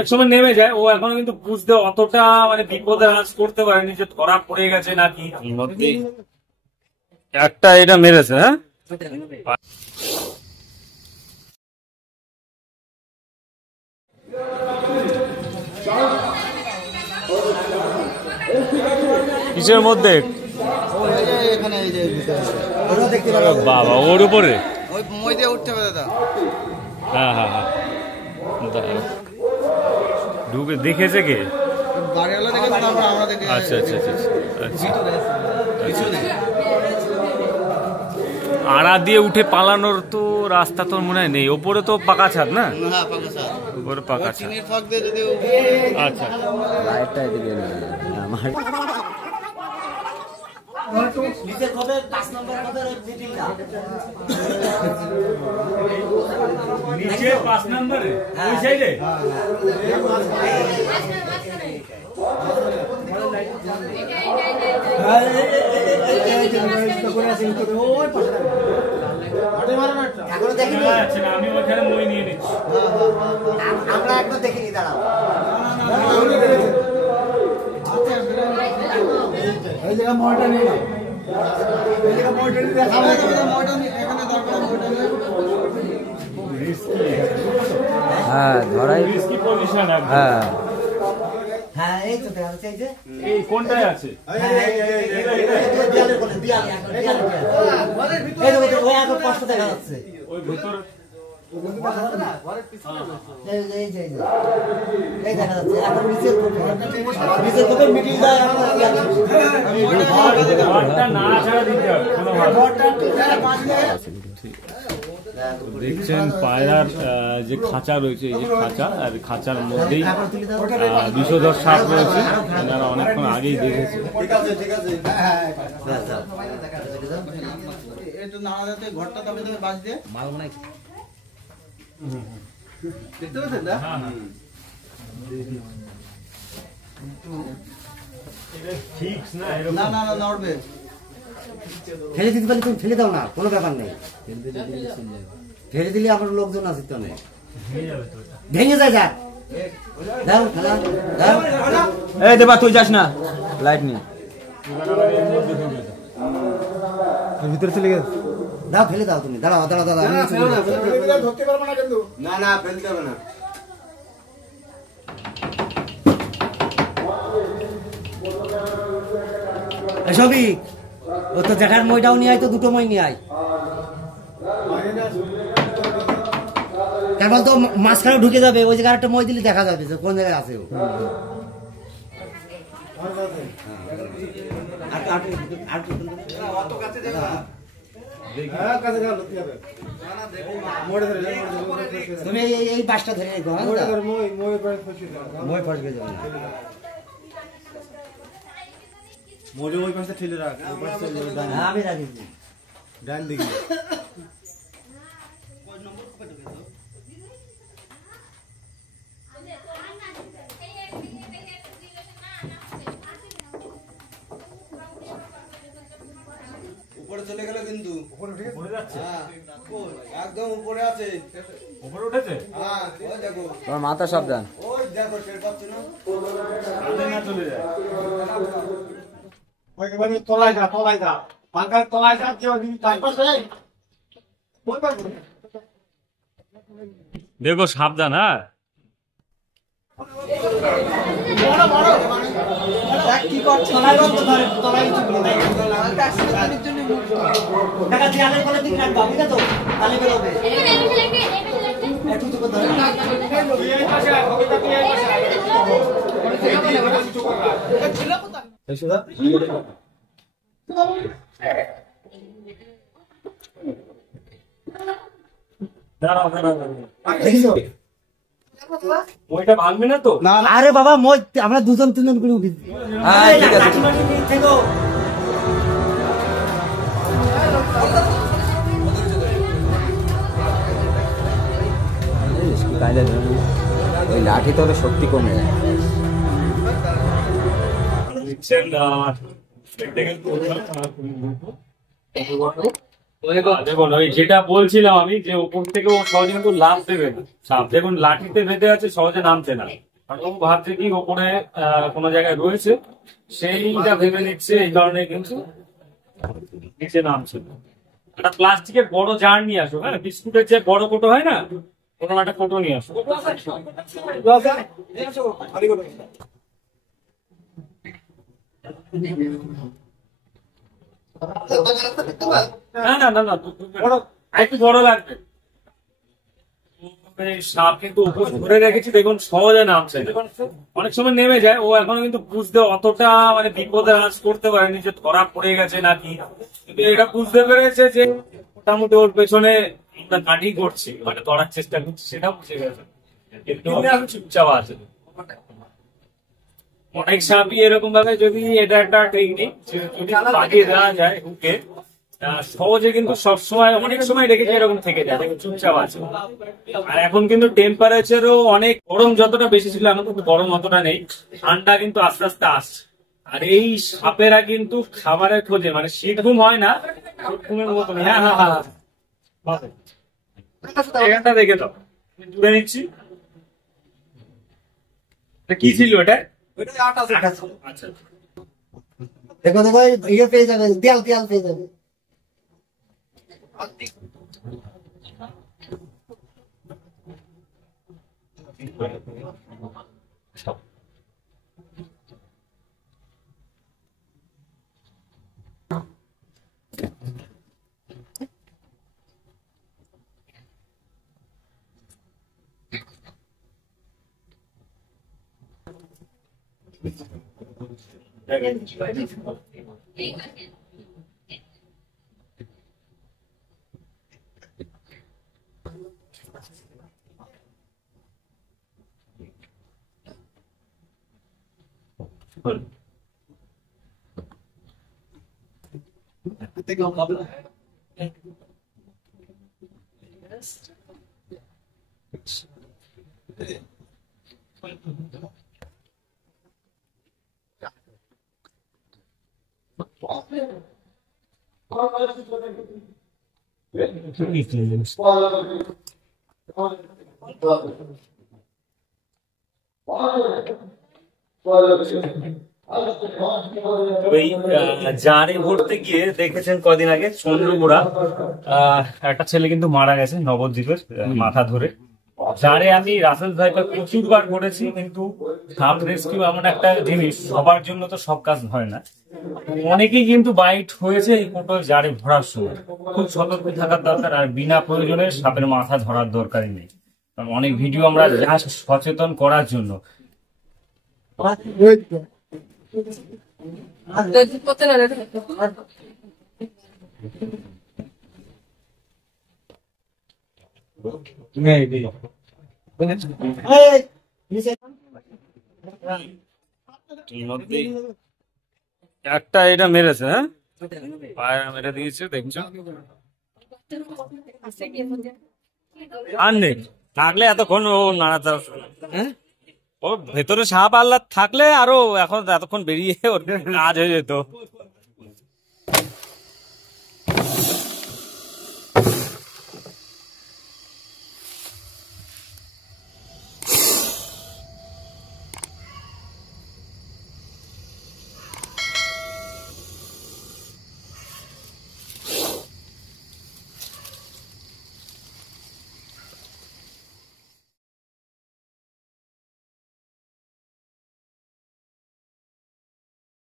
অনেক সময় নেমে যায়, ও এখনো কিন্তু বুঝতে অতটা মানে বিপদে আজ করতে পারেনি যে ধরা পড়ে গেছে নাকি। একটা এটা মেরেছে। হ্যাঁ, কিসের মধ্যে? বাবা, ওর উপরে উঠতে হবে দাদা। হ্যাঁ হ্যাঁ হ্যাঁ, ঢুকে দেখেছে কে? আচ্ছা আচ্ছা আচ্ছা আচ্ছা। আড়া দিয়ে উঠে পালানোর তো রাস্তা তো মনে হয় নেই। ওপরে তো পাকা ছাদ না? উপরে পাকা ছাদ। আচ্ছা, নিচে 5 নম্বরে ওই সাইডে। আমি ওখানে মই নিয়ে নিচ্ছি। আমরা একবার দেখিনি, দাঁড়াও। এই জায়গা ময়টা নেই, এই জায়গা ময়টা নিয়ে দেখাবো। এখানে দরকার ময়টা নেই। হ্যাঁ, ধরাই রিস্কি পজিশন। হ্যাঁ হ্যাঁ, এই তো দেখা যাচ্ছে। এই যে এই কোনটায় আছে? দেয়ালের কোণে, দেয়ালে এই যে ওই আগে কষ্ট দেখা যাচ্ছে ওই ভিতর। এই যে এই দেখা যাচ্ছে এখন নিচের কোণে মিডিল যায়। ঘরটা না ছাড়া দিতে হবে কোনো ঘরটা ঠিক আছে। দেখছেন পায়রার যে খাঁচা রয়েছে, এই যে খাঁচা, আর খাঁচার মধ্যেই বিষধর সাপ রয়েছে। এনারা অনেকক্ষণ আগেই দেখেছে। ফেলে দিতে পারি, তুমি ফেলে দাও না, কোনো ব্যাপার নেই। ফেলে দিলে আমার লোকজন আছে তো নেই, ভেঙে যায়। যা দাও, দাও। এই দেবা, তুই যাস না, লাইট নিয়ে ভিতরে চলে গেছে। দাও, ফেলে দাও তুমি। দাঁড়াও দাঁড়াও দাঁড়াও, ধরতে পারবো না কিন্তু। না না, ফেলতে হবে না। সবিক, ও তো জ্যাঠার মইটাও নিয়ে আয়, তো দুটো মই নিয়ে আয়। কেবল তো মাঝখানে ঢুকে যাবে, ওই জায়গায় একটা মই দিলে দেখা যাবে যে কোন জায়গায় আছে ও। তুমি এই বাসটা ধরে মই ফসবে যাবে না। মোড়ে ওই পাশে ঠেলে রাখ, আমি রাখি ডান দিকে। উপরে চলে গেল কিন্তু। উপরে যাচ্ছে? হ্যাঁ, একদম উপরে আছে। উপরে উঠেছে? হ্যাঁ, ওই দেখো। তোমার মাথা সাবধান। ওই দেখো, টের পাচ্ছ না? না চলে যায়। ওইখানে তলায় যা, তলায় যা, পাঙ্কার তলায় যা। দেখো সাবধান। হ্যাঁ, কি করছে? ওইটা ভাঙবে না তো? আরে বাবা, মই আমরা দুজন তিনজন করে উঠি। হ্যাঁ ঠিক আছে। ওই লাঠি তো শক্তি কমে যায়। দেখুন, ওই যেটা বলছিলাম আমি, যে উপর থেকে ও সহজে কিন্তু লাফ দেবে না। সাপ দেখুন লাঠিতে বেঁধে আছে, সহজে নামছে না। আর ও ভাবছে কি ওপরে কোনো জায়গায় রয়েছে, সেইটা ভেবে নিচ্ছে, এই কারণে কিন্তু নিচে নামছে। একটা প্লাস্টিকের বড় জার নিয়ে আসো, হ্যাঁ, বিস্কুটের যে বড় কোটো হয় না, কোনো একটা কোটো নিয়ে আসো। না না না না, একটু বড় লাগবে। সাপ কিন্তু উপর ধরে রেখেছি, দেখুন সহজে নামছে, অনেক সময় নেমে যায়। ও এখনো কিন্তু বুঝতে অতটা মানে বিপদের আঁচ করতে পারেনি যে ধরা পড়ে গেছে নাকি, কিন্তু এটা বুঝতে পেরেছে যে মোটামুটি ওর পেছনে আমরা কাঠি করছি, মানে ধরার চেষ্টা করছি, সেটা বুঝে গেছে, কিন্তু চুপচাপ আছে। অনেক সাপই এরকম ভাবে, যদি এটা একটা টেকনিক, যদি লাগিয়ে দেওয়া যায় হুকে, সহজে কিন্তু সবসময় অনেক সময় রেখেছে এরকম থেকে যায়, চুপচাপ আছে। আর এখন কিন্তু টেম্পারেচারও অনেক, গরম যতটা বেশি ছিল এখন কিন্তু গরম অতটা নেই, ঠান্ডা কিন্তু আস্তে আস্তে আসছে। আর এই সাপেরা কিন্তু খাবারের খোঁজে, মানে শীত ঘুম হয় না, ঘুমের মতন। হ্যাঁ হ্যাঁ হ্যাঁ, এখানটা দেখে দাও, তুলে নিচ্ছি। কি ছিল এটা? আচ্ছা, দেখো দেখো, ইয়ে পেয়ে যাবে, দেয়াল দেয়াল পেয়ে যাবে। ওই জারে ভরতে গিয়ে দেখেছেন কদিন আগে চন্দ্রপুরা একটা ছেলে কিন্তু মারা গেছে নবদ্বীপের, মাথা ধরে। জারে আমি রাসেল ভাইকে প্রচুরবার করেছি, কিন্তু সাপ রেস্কিউ এমন একটা জিনিস, সবার জন্য তো সব কাজ হয় না। অনেকেই কিন্তু বাইট হয়েছে এই কোটো জারে ভরার সময়, খুব সতর্ক থাকার দরকার। আর বিনা প্রয়োজনে সাপের মাথা ধরার দরকারই নেই, কারণ অনেক ভিডিও আমরা জাস্ট সচেতন করার জন্য। একটা এটা মেরেছে, হ্যাঁ, পায়ে মেরে দিয়েছে, দেখছো। আর নেই, থাকলে এতক্ষণ ও নাড়াতে, হ্যাঁ, ও ভেতরে সাপ আল্লাহ থাকলে আরো এখন এতক্ষণ বেরিয়ে ওর কাজ হয়ে যেত।